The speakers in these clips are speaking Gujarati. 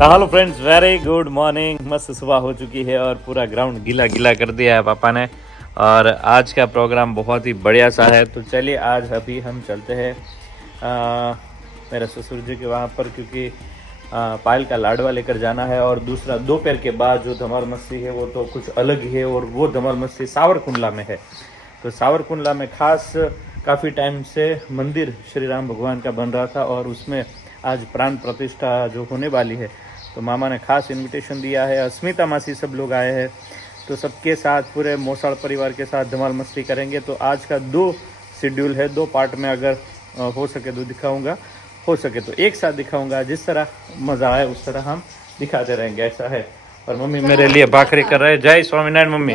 Hello friends, very good morning. मस्त सुबह हो चुकी है और पूरा ग्राउंड गीला गीला कर दिया है पापा ने। और आज का प्रोग्राम बहुत ही बढ़िया सा है। तो चलिए आज अभी हम चलते हैं मेरे ससुर जी के वहाँ पर, क्योंकि पायल का लाडवा लेकर जाना है। और दूसरा दोपहर के बाद जो धमाल मस्ती है वो तो कुछ अलग ही है, और वो धमाल मस्ती सावरकुंडला में है। तो सावरकुंडला में खास काफ़ी टाइम से मंदिर श्री राम भगवान का बन रहा था, और उसमें आज प्राण प्रतिष्ठा जो होने वाली है, तो मामा ने खास इनविटेशन दिया है। अस्मिता मासी सब लोग आए हैं, तो सबके साथ पूरे मोसाड़ परिवार के साथ धमाल मस्ती करेंगे। तो आज का 2 शेड्यूल है, 2 पार्ट में अगर हो सके तो दिखाऊंगा, हो सके तो एक साथ दिखाऊंगा। जिस तरह मज़ा आए उस तरह हम दिखाते रहेंगे, ऐसा है। और मम्मी मेरे लिए भाखरी कर रहे हैं। जय स्वामीनारायण मम्मी।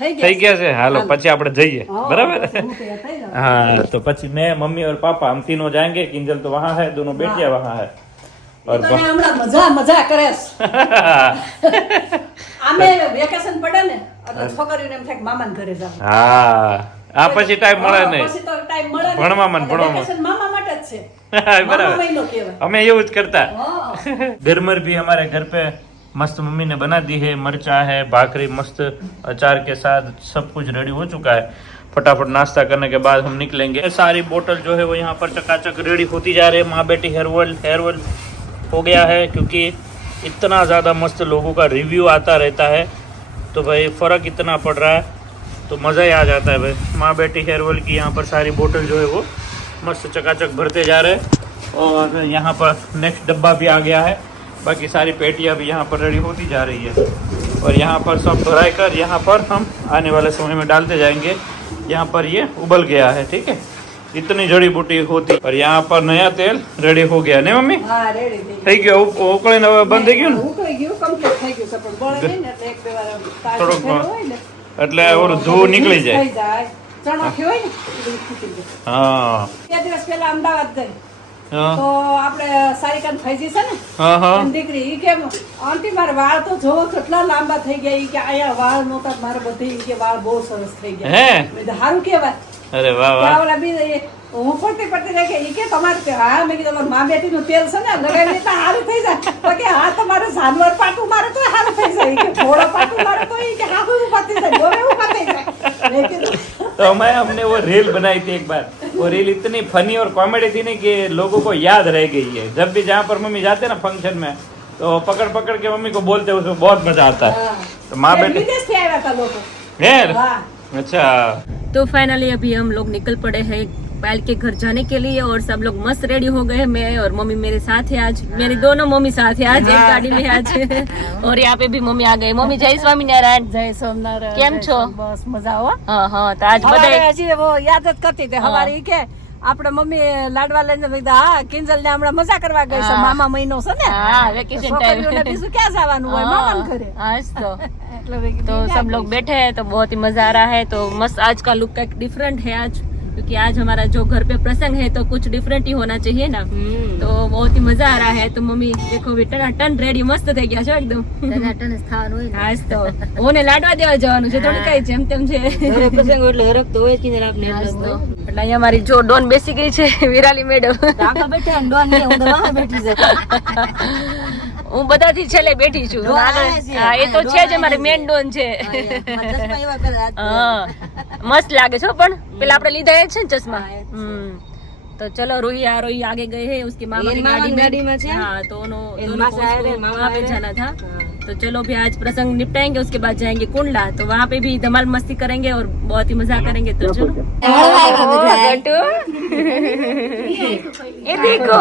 થઈ ગયા છે, હાલો પછી આપણે જઈએ, બરાબર? हाँ, तो પછી मैं मम्मी और पापा हम तीनों जाएंगे। किंजल तो वहाँ है, दोनों बेटियां वहाँ है। और મજા મજા કરે આમે વેકેશન પડે ને એટલે છોકરીઓને એમ થાય કે મામાના ઘરે જાવ। હા, આ પછી ટાઈમ મળે નહીં, પછી તો ટાઈમ મળે નહીં, ભણવામાં વેકેશન મામા માટે જ છે। બરાબર, મહિનો કહેવાય। અમે એવું જ કરતા। गरमर भी हमारे घर पे मस्त मम्मी ने बना दी है। मिर्चा है, भाखरी मस्त अचार के साथ सब कुछ रेडी हो चुका है। फटाफट नाश्ता करने के बाद हम निकलेंगे। सारी बोतल जो है वो यहाँ पर चकाचक रेडी होती जा रही है। माँ बेटी हेयर ऑयल हो गया है, क्योंकि इतना ज़्यादा मस्त लोगों का रिव्यू आता रहता है, तो भाई फ़र्क इतना पड़ रहा है तो मज़ा ही आ जाता है भाई। माँ बेटी हेयर ऑयल की यहाँ पर सारी बोतल जो है वो मस्त चकाचक भरते जा रहे हैं। और यहाँ पर नेक्स्ट डब्बा भी आ गया है। बाकी सारी पेटियाँ भी यहाँ पर रेडी होती जा रही है। और यहाँ पर सब भराई कर यहाँ पर हम आने वाले समय में डालते जाएंगे। यहाँ पर ये उबल गया है, ठीक है, इतनी जड़ी बूटी होती। और यहाँ पर नया तेल रेडी हो गया नहीं मम्मी? હા રેડી થઈ ગયો, ઉકળીને હવે બંધ થઈ ગયું ને? ઉકળી ગયું, કમ્પ્લીટ થઈ ગયું છે, પણ બળે નહીં ને એટલે એક બે વાર થોડોક હોય ને એટલે ઓલું ધૂળ નીકળી જાય। થઈ જાય ચણાખી હોય ને એ બધું ફૂટી જાય। હા, 2 દિવસ પહેલા અમદાવાદ ગઈ હા તો આપણે સારિકાન ફૈજી છે ને હા હા એની દીકરી ઈ કે આંટી મારા વાળ તો જોવો કેટલા લાંબા થઈ ગયા। ઈ કે આયા વાળ નહોતા મારા બધી, ઈ કે વાળ બહુ સરસ થઈ ગયા। હે, મેં કીધું હારું કહેવાય। અરે વાહ વાહ। ઓલા બી હું પડતી રહી કે ઈ કે તમારે કે હા, મેં કીધું મા બેટીનું તેલ છે ને લગાવી તો હારું થઈ જાય। તો કે હા તમારે જાનવર પાટું મારે તો હારું થઈ જાય। ઈ કે ઘોડો પાટું મારે તો ઈ કે હા હું પતી જાય, ગોરે હું પતી જાય। મેં કીધું तो हमने वो रील बनाई थी एक बार। वो रील इतनी फनी और कॉमेडी थी ना कि लोगों को याद रह गई है। जब भी जहाँ पर मम्मी जाते ना फंक्शन में, तो पकड़ पकड़ के मम्मी को बोलते हैं, उसमें बहुत मजा आता है। तो माँ बेटे विदेश से आया था लोग। है, हाँ अच्छा। तो फाइनली अभी हम लोग निकल पड़े हैं पायल के घर जाने के लिए, और सब लोग मस्त रेडी हो गए। मैं और मम्मी मेरे साथ है आज, मेरी दोनों मम्मी साथ है आज, एक गाड़ी में आज। और यहाँ पे भी मम्मी आ गई। मम्मी जय स्वामीनारायण। जय सोमनारायण। કેમ છો? બસ મજા હો। हाँ हाँ, तो आज હવારે બધા હજી वो याद જ કરતી હતી હવારે ઈ કે આપણે મમ્મી લાડવા લઈને કીધા હા કિંજલ ને હમણાં મજા કરવા ગઈ છે, મામા મહિનો છે ને। हाँ वेकेशन છોકરીઓને टाइम। બીજું ક્યાં જવાનું હોય મામાના ઘરે। आज तो એટલે મેં કીધું तो ક્યાં सब लोग बैठे हैं, तो बहुत ही मजा आ रहा है। तो मस्त आज का लुक का डिफरेंट है आज, क्योंकि आज हमारा जो घर पे प्रसंग है तो कुछ डिफरेंट ही होना चाहिए ना। तो बहुत ही मजा आ रहा है। तो मम्मी देखो बेटा टन रेडी मस्त થઈ ગયા છો એકદમ। ટનાટન સ્થાન હોય ને આજ તો ઓને લાડવા દેવા જવાનું છે, થોડું કઈ જેમ તેમ છે। ઘરે પ્રસંગ એટલે હરખ તો હોય જ કે આપને આજ તો એટલે અહીંયા અમારી જો ડોન બેસી ગઈ છે, વિરાલી મેડમ। આગળ બેઠા ને ડોન હું તો વાહ બેઠી છે। હું બધાથી છેલ્લે બેઠી છું। ડોન આગળ- આવે છે, હા, એ તો ડોન છે જ, આવે અમારી છે। મેન ડોન છે। ચશ્મા એવા કરે આજ તો। હા, મસ્ત લાગે છે હો, પણ પેલા આપણે લીધા એ છે ને ચશ્મા। तो चलो रूही आगे गए हैं उसकी मामा की गाड़ी में। हाँ, तो दोनों को वहाँ पे जाना था। तो चलो भी आज प्रसंग निपटाएंगे, उसके बाद जाएंगे कुंडला। तो वहाँ पे भी धमाल मस्ती करेंगे और बहुत ही मजा करेंगे। तो चलो गट्टू, ये देखो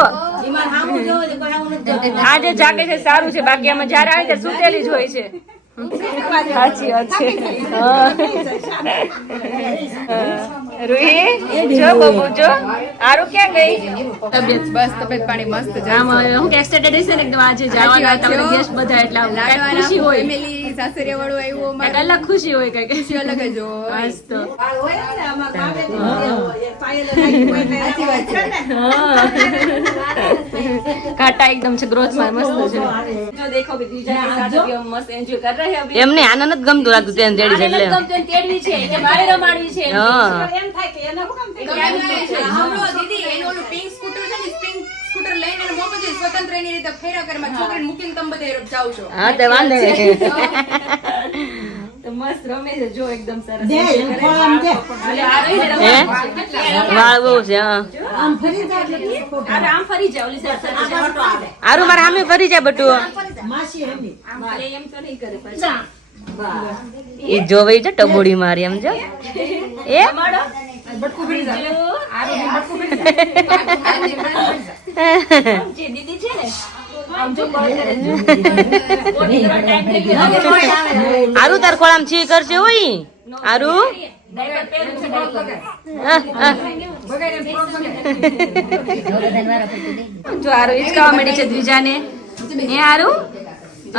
આજે જાગે છે સારું છે, બાકી આમાં જયારે આવે ત્યારે સુતેલી જ હોય છે। સાચી વાત છે। રૂહી જો બબુ જો આરું ક્યાં ગઈ? તબિયત બસ તબિયત પાણી મસ્ત છે। આમ હું કે એક્સાઇટેડ છે ને એકદમ આજે જવાના તમારે ગેસ્ટ બધા, એટલે આમ કાંઈક ખુશી હોય, ફેમિલી સાસરિયા વાળું આવ્યું કાંઈક અલગ ખુશી હોય, કાંઈક ખુશી અલગ જ હોય। બસ તો વાળ હોય ને આમાં મા બેટીનું એક પાયલ નાખી હોય ને સાચી વાત છે ને। કાંટા એકદમ છે, ગ્રોથ માં મસ્ત છે। જો દેખો भी दीजा के साथ अभी हम मस्त एंजॉय कर रहे हैं। अभी એમને આનંદ જ ગમતું લાગતું ત્યાં જેડી છે એટલે ગમતું તેડવી છે કે મારે રમાડવી છે। હા એમ થાય કે એને શું કામ થઈ હમણાં દીદી એનું ઓલું પિંક સ્કૂટર છે ને, પિંક સ્કૂટર લઈને મોકલજો, સ્વતંત્ર છોકરીની રીતે ફેરા કરે મારી છોકરીને મૂકીને તમે બધે જાવ છો હા તો વાંધો નહીં. તો મસ્ત રમે છે જો એકદમ સરસ દે એમ ખોળામ દે હે વાળ બહુ છે હા આમ ફરી જા એટલે ખોટા આમ ફરી જાય ઓલી સાઈડ ફરી જાય આરું મારા સામે ફરી જાય બટુ માસી એમની આમ ફરે એમ તો નહીં કરે પછી એ જોવે છે ટબોડી મારી એમ જો એ બટકું ભરી જાય બટકું ભરી જે દીદી છે ને આમ જો કોલ કરે છે ઓલી થોડો ટાઈમ થઈ ગયો આરું તાર ખોળામ છી કરશે હોય આરું ડાયપર પહેરું છે ડાયપર જો આરું હિચકાવા માંડી છે દ્વિજાને એ આરું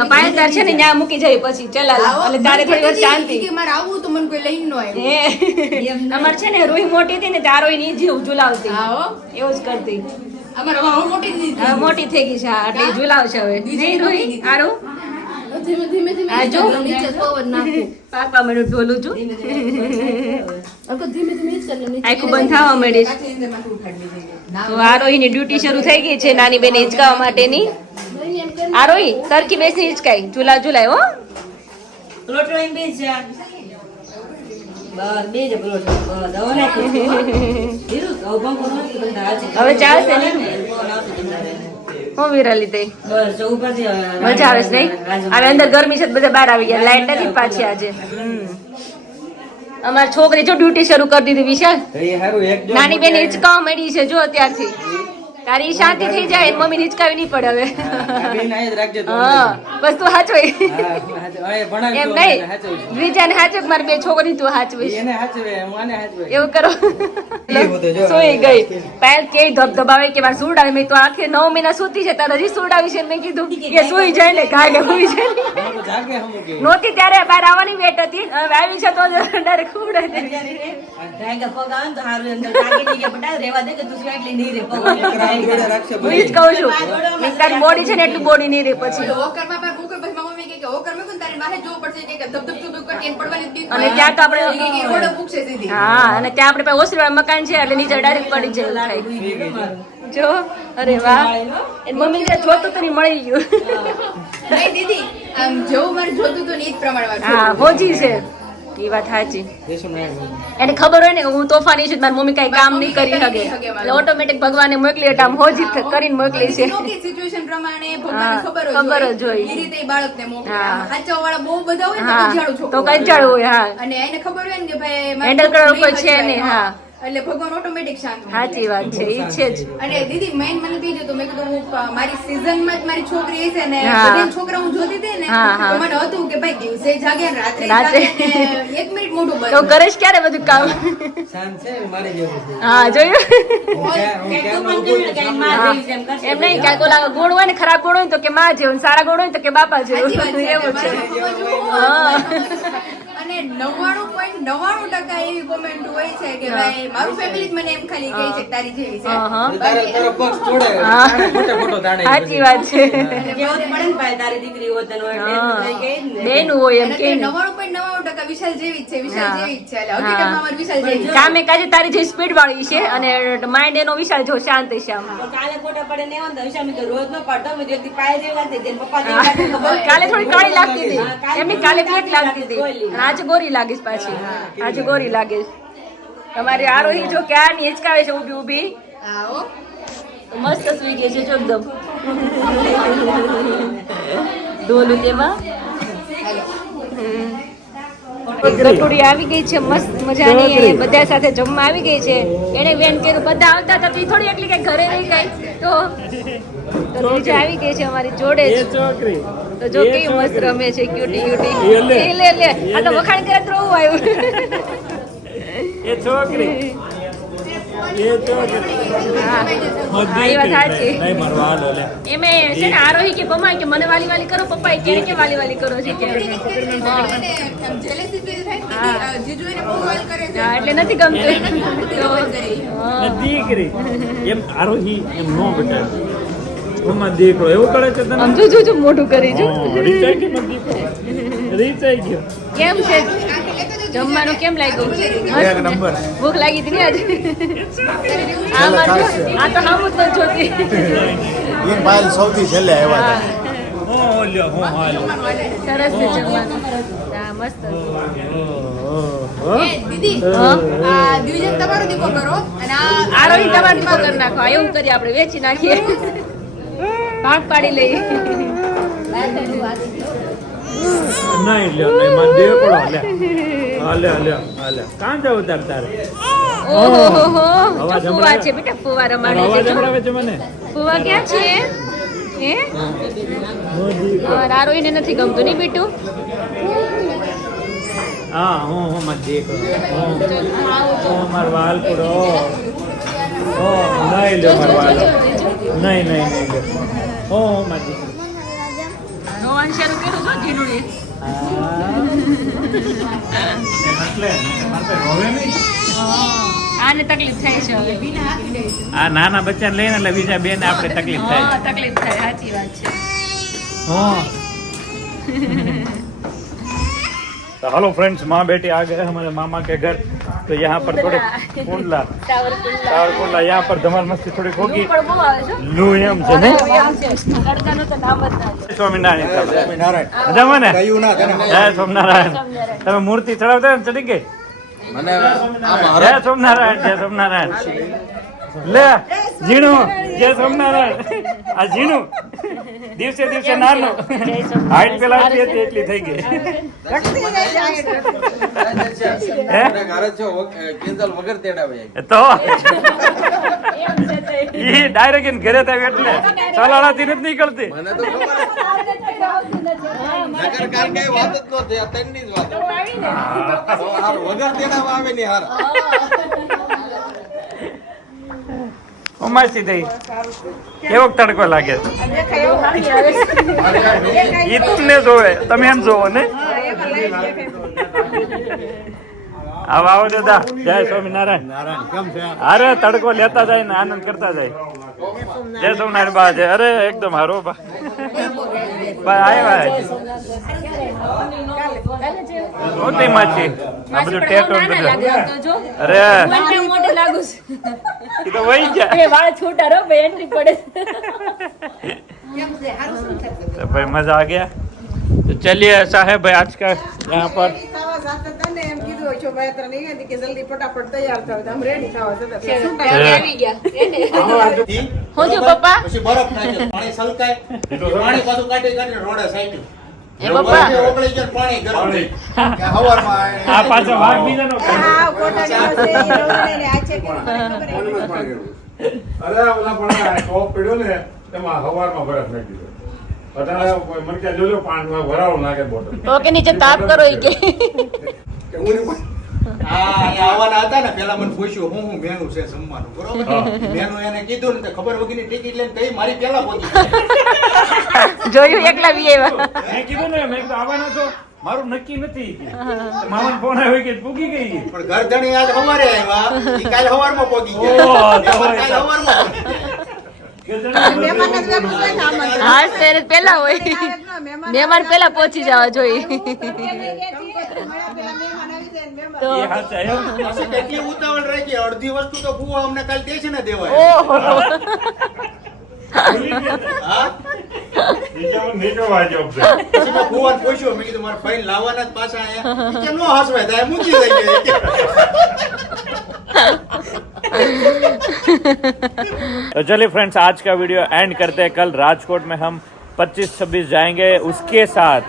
પાયદાર છે ને ત્યાં મૂકી જાય પછી ચલાલ એટલે તારે થોડી વાર શાંતિ કે મારે આવવું તો મને કોઈ લઈને ન આવ્યું એ અમાર છે ને રોહી મોટી હતી ને તારો ની જીવ ઝુલાવતી આવો એવું જ કરતી અમારે હવે મોટી દીદી હવે મોટી થઈ ગઈ છે હા, એટલે ઝુલાવશે હવે નહીં રોહી આરું ધીમે ધીમે ધીમે આ જો નીચે પવન નાખું પાપા મને ઢોલું છું ધીમે ધીમે જ કરી આખું બંધ થવા માંડી છે. તો આરોહીની ડ્યુટી શરૂ થઈ ગઈ છે નાની બેને હિંચકાવા માટેની. આરોહી સરખી બેસી હિંચકાઈ ઝુલા ઝુલાય હો. પ્લોટ લઈને બેસ જા બસ બે જ પ્લોટ બસ હવે નાખી ધીરુ તો બંકો નથી બંધા આજે હવે ચાલશે ને હું વિરાલી થઈ બસ જો ઉપર થી મજા આવે છે નહીં હવે અંદર ગરમી છે તો બધા બહાર આવી ગયા લાઈટ નથી પાછી આજે. અમારી છોકરી જો ડ્યુટી શરૂ કરી દીધી વિશાલ નાની બેન હિંચકાવા મળી છે જો અત્યારથી તારી શાંતિ થઈ જાય મમ્મી હિંચકાવી નહીં પડે હવે હા બસ તું હાચવી એમ નહીં દ્વિજાને હાચવ મારી બે છોકરી તું હાચવીશ એવું કરો સોઈ ગઈ પાયલ કે ધબધબાવે કે મારે સુડાવે મેં તો આખે 9 મહિના સૂતી છે તારે હજી સુડાવી છે મેં કીધું કે સુઈ જાય ને ગાગે સુઈ જાય નહોતી ત્યારે બહાર આવવાની વેટ હતી હવે આવી છે તો ડાયરેક્ટ સુડાઈ દે ડાયગા પગ આવે ને તો હારું અંદર લાગે નહીં કે બટા રેવા દે કે તું સ્વેટ લઈ નહીં રે પગ હું જ કહું છું મેં તારી બોડી છે ને એટલું બોડી નહીં રે પછી હોકરમાં પર ભૂખ પછી મમ્મી કહે કે હોકર મેં કોણ તારી માથે જોવું પડશે કે ધબ ધબ ધબ કરીને પડવાની બીક અને ત્યાં તો આપણે રોડ ભૂખશે સીધી હા અને ત્યાં આપણે પાસે ઓસરીવાળા મકાન છે એટલે નીચે ડાયરેક્ટ પડી જાય એવું થાય જો અરે વાહ એની મમ્મી કે જોતું તો નહીં મળી ગયું નહીં દીદી આમ જેવું મારે જોતું હતું ને એ જ પ્રમાણે વાત હા હોજી છે એ વાત સાચી એને ખબર હોય ને કે હું તોફાની છું મારી મમ્મી કઈ કામ નહીં કરી શકે એટલે ઓટોમેટિક ભગવાને મોકલી એટલે આમ હોજી કરીને મોકલી છે સિચ્યુએશન પ્રમાણે ભગવાનને ખબર ખબર જ જ હોય. હોય એ રીતે એ બાળકને મોકલે હા. હાચવા વાળા બહુ બધા હોય ને હા તો તો છોકરો કઈ ચાલુ હોય હા અને એને ખબર હોય ને કે ભાઈ મારું હેન્ડલ છોકરું કરવા કોઈ નહીં છે હચવાય. નહીં હા એટલે ભગવાન ઓટોમેટિક શાંત હોય. સાચી વાત છે ઈ છે જ અને દીદી મેઇન મને થઈ જતું મેં કીધું હું મારી સીઝનમાં જ મારી છોકરી છે ને હા. બધી છોકરા હું જોતી હતી ને હા, હા. તો મને હતું કે ભાઈ દિવસે જાગે ને રાત્રે રાત્રે. જાગે ને 1 મિનિટ મોઢું તો બંધ કરે છે ક્યારે બધું કામ હા જોયું હા. એમ નહીં ક્યાંક ઓલા ગુણ હોય ને ખરાબ ગુણ હોય તો કે માં જેવું સારા ગુણ હોય તો કે બાપા જેવું એવું છે હા અને 99.99% એવી કોમેન્ટ હોય છે કે ભાઈ મારું ફેમિલી જ મને એમ ખાલી કહે છે કે તારી જેવી છે હા, હા. બાકી સાચી વાત છે કેવું પડે ને ભાઈ તારી દીકરી હોત ને હોય એટલે કઈ કહે ને બેનું હોય એમ અને કે તે 99.99% વિશાલ જેવી જ છે વિશાલ જેવી જ છે એટલે હકીકતમાં અમારી વિશાલ જેવી છે. કામે કાજે તારી જે સ્પીડ વાળી છે અને માઇન્ડ એનો વિશાલ જો શાંત છે આમ તો કાલે ફોટા પડે ને એવો ને તો વિશાલ તો રોજ નો પાડતો મેં એકદી પાય જેવી લાગતી હતી, પપ્પા જેવી લાગતી હતી. કાલે થોડી કાળી લાગતી હતી એમની કાલે પેટ લાગતી હતી અને આજે ગોરી લાગીશ પાછી આજે ગોરી લાગીશ તમારી આરોહી જો ક્યારની હિંચકાવે છે ઊભી ઊભી આવો તો મસ્ત સુઈ ગઈ છે જો એકદમ ડોલું તેમાં રતોડી આવી ગઈ છે મસ્ત મજાની અને બધા સાથે જમવા આવી ગઈ છે એને બેન કીધું બધા આવતા હતા તો ઈ થોડી એકલી કઈ ઘરે રહી ગઈ તો બીજા આવી ગઈ છે અમારી જોડે જ તો જો કેવી મસ્ત રમે છે ક્યુટી ક્યુટી એ લે લે આ તો વખાણ કરે તો રોવું આવ્યું હા એ વાત સાચી એમે છે ને આરોહી કે પપ્પા કે મને વાલી વાલી કરો પપ્પા કે કે વાલી વાલી કરો છે કે એને આમ jealousy feel થાય કે જીજુ એને બહુ વાલ કરે છે હા એટલે નથી ગમતું હા. દીકરી એમ આરોહી એમ નો બેટા ઓમાં દીકરો એવું કરે છે તને આમ જો મોઢું કરી જો રીચાઈ ગયો દીકરો રીચાઈ ગયો કેમ છે જમવાનું કેમ લાગ્યું? એક નંબર. ભૂખ લાગી હતી ને આજે? આ મારું- આ તો હામું જ નથી જોતી. એ પાયલ સૌથી છેલ્લે આવ્યા હતા. સરસ છે જમવાનું. હા મસ્ત હતું. એ દીદી આ દ્વિજન તમારો દીકો કરો અને આ રોહિત તમારે દીકો કરી નાખો. આ એવું કરીએ આપણે, વેચી નાખીએ, ભાગ પાડી લઈએ. નહીં લ્યો નહીં મને દે પડો લે હાલે હાલે હાલે કાં જાવ તાર તારે ઓહો અવાજ ફુવા છે બેટા, ફુવા રમાડે છે. અવાજ સંભળાવે છે મને ફુવા ક્યાં છે? હે આ રોઈને નથી ગમતું નહીં બીટુ? હા હું મત દેખ હું માર વાલ પૂરો ઓ નહીં લ્યો માર વાલ નહીં લ્યો હું મત દેખ રોવાંશિયાનું કેવું છો ઝીણું? એટલે મારે રોવે નહીં આને તકલીફ થાય છે હવે. આ નાના બચ્ચાને લઈને એટલે બીજા બેન આપણે તકલીફ થાય હા તકલીફ થાય, સાચી વાત છે. हाँ तो हेलो फ्रेंड्स, माँ बेटी आ गए हमारे मामा के घर। तो यहाँ पर थोड़े कुंडला સાવરકુંડલા. कुंडला यहाँ पर धमाल मस्ती थोड़ी होगी પણ બહુ આવે છે. लू एम છે ને એમ છે. તડકાનું તો નામ જ ના લે. સ્વામિનારાયણ સ્વામિનારાયણ. મજામાં ને? કહ્યું ના તને. જય સ્વામિનારાયણ. તમે મૂર્તિ ચડાવતા ને ચડી ગઈ? મને આમાં જય સ્વામિનારાયણ, જય સ્વામિનારાયણ. લે ઝીણું, જય સ્વામિનારાયણ. આ ઝીણું દિવસે દિવસે નાનું હાઈટ પેલા હતી એટલી થઈ ગઈ. હે? તો ઈ ડાયરેક્ટ એને ઘરે થાય એટલે ચલાણાથી નથી નીકળતી. ઉમાસી થઈ કેવો તડકો લાગે ઈ તમને જોવે, તમે એમ જોવો ને. આવો આવો દાદા, જય સ્વામિનારાયણ. કેમ છે? અરે તડકો લેતા જાય ને આનંદ કરતા જાય. જય સ્વામિનારાયણ બા. જય અરે એકદમ હારો બા આવ્યા મોટી માછી આ બધું ટેટો ને બધું. અરે મોટું લાગુ છે. એ તો વહી ગયા. એ વાળ છોટા રો ભાઈ, એન્ટ્રી પડે. तो भाई मजा आ गया। तो चलिए ऐसा है भाई आज का यहाँ पर આવી ગયા. હું જો પપ્પા પછી બરફ નાખે, પાણી સલકાય, પાણી પાછું કાઢી કાઢીને રોડે સાઈડ. એ પપ્પા ઓગળી જાય, પાણી ગરમ થઈ. કે હવારમાં આ પાછો ભાગ બીજાનો અરે ઓલા પણ આ ટોપ પડ્યો ને તેમાં હવારમાં બરફ નાખી દીધો. બધાને મને કે જોજો પાણીમાં ભરાવો નાખે બોટલ. ઓકે નીચે તાપ કરો ઈ કે કે હું આવવાના હતા ને, પેલા મને પૂછ્યું હું મેનુ છે જમવાનું, બરોબર? મેનુ એને કીધું ને તો ખબર વગરની ટિકિટ લઈને કઈ મારી પેલા પહોંચી. જોયું એકલા વી આવ્યા. મેં કીધું ને, મેં કીધું આવવાના છો, મારું નક્કી નથી. મામાનો ફોન આવ્યો કે પૂગી ગઈ. પણ ઘરધણી આજ સવારે આવ્યા, ઈ કાલ સવારમાં પહોંચી ઓહ, ગયા. તો કાલ હોય. સવારમાં પહોંચી ગયા. હા તેને પેલા હોય, મહેમાન પેલા પહોંચી જવા જોઈએ. તો એ હાચા એમ. પછી કેટલી ઉતાવળ રહી ગઈ, અડધી વસ્તુ તો ફુવા અમને કાલ દે છે ને દેવાય. ઓહો હા? નીચે વાંચો છે. પછી મેં ફુવાને પૂછ્યું, મેં કીધું મારા ભાઈ લાવવાના જ પાછા આયા. ઈ કે નો હસવાય, તારે મૂકી દઈએ. तो चलिए फ्रेंड्स, आज का वीडियो एंड करते हैं. कल राजकोट में हम 25-26 जाएंगे. उसके साथ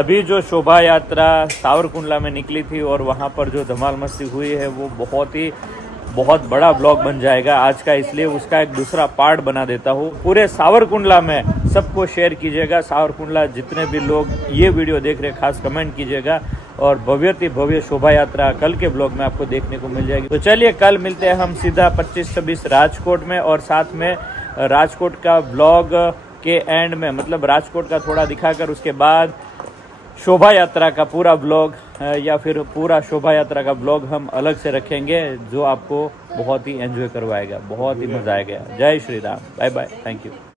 अभी जो शोभा यात्रा सावरकुंडला में निकली थी और वहाँ पर जो धमाल मस्ती हुई है वो बहुत बड़ा ब्लॉग बन जाएगा आज का, इसलिए उसका एक दूसरा पार्ट बना देता हूँ. पूरे सावरकुंडला में सबको शेयर कीजिएगा. सावरकुंडला जितने भी लोग ये वीडियो देख रहे हैं खास कमेंट कीजिएगा. और भव्यति भव्य शोभा यात्रा कल के ब्लॉग में आपको देखने को मिल जाएगी. तो चलिए कल मिलते हैं हम सीधा 25-26 राजकोट में, और साथ में राजकोट का ब्लॉग के एंड में, मतलब राजकोट का थोड़ा दिखाकर उसके बाद शोभा यात्रा का पूरा ब्लॉग या फिर पूरा शोभा यात्रा का ब्लॉग हम अलग से रखेंगे, जो आपको बहुत ही एंजॉय करवाएगा, बहुत ही मजा आएगा. जय Shri Ram, bye bye, thank you.